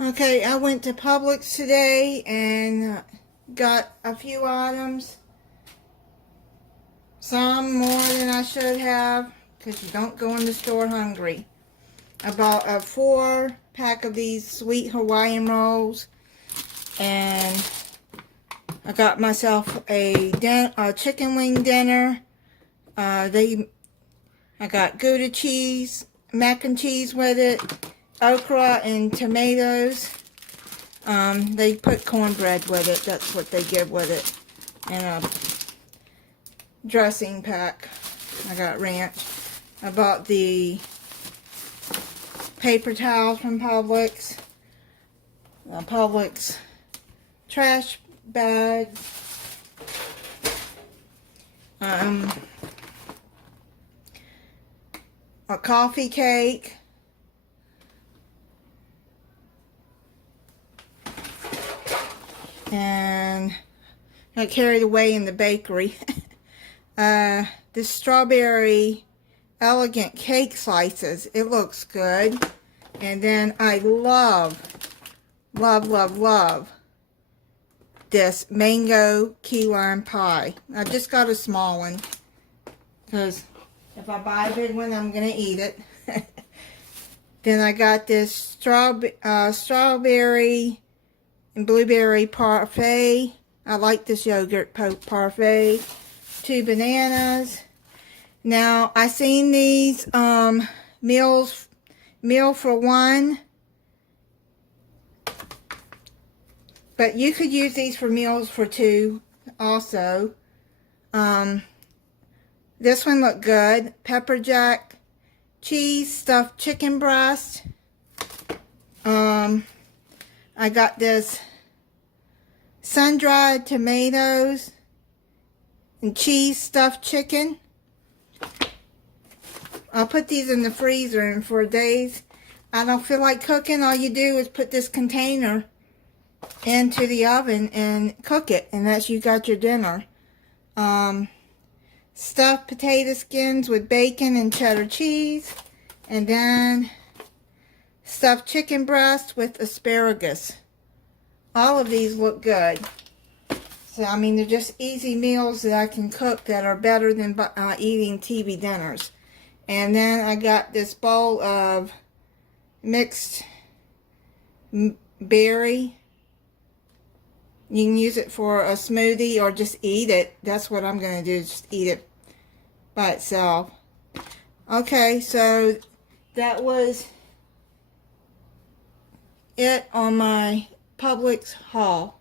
Okay, I went to Publix today and got a few items. Some more than I should have, because you don't go in the store hungry. I bought a 4-pack of these sweet Hawaiian rolls, and I got myself a chicken wing dinner. I got Gouda cheese, mac and cheese with it, okra and tomatoes. They put cornbread with it. That's what they give with it. And a dressing pack. I got ranch. I bought the paper towels from Publix. Publix trash bag. A coffee cake. And got carried away in the bakery. This strawberry elegant cake slices. It looks good. And then I love this mango key lime pie. I just got a small one, because if I buy a big one, I'm going to eat it. Then I got this strawberry and blueberry parfait. I like this yogurt parfait. 2 bananas. Now, I seen these meal for one. But you could use these for meals for 2 also. This one looked good. Pepper jack, cheese, stuffed chicken breast. I got this sun-dried tomatoes and cheese stuffed chicken. I'll put these in the freezer, and for days I don't feel like cooking, all you do is put this container into the oven and cook it, and that's you got your dinner. Stuffed potato skins with bacon and cheddar cheese, and then stuffed chicken breast with asparagus. All of these look good. So, I mean, they're just easy meals that I can cook that are better than eating TV dinners. And then I got this bowl of mixed berry. You can use it for a smoothie or just eat it. That's what I'm going to do, just eat it by itself. Okay, so that was it on my Publix haul.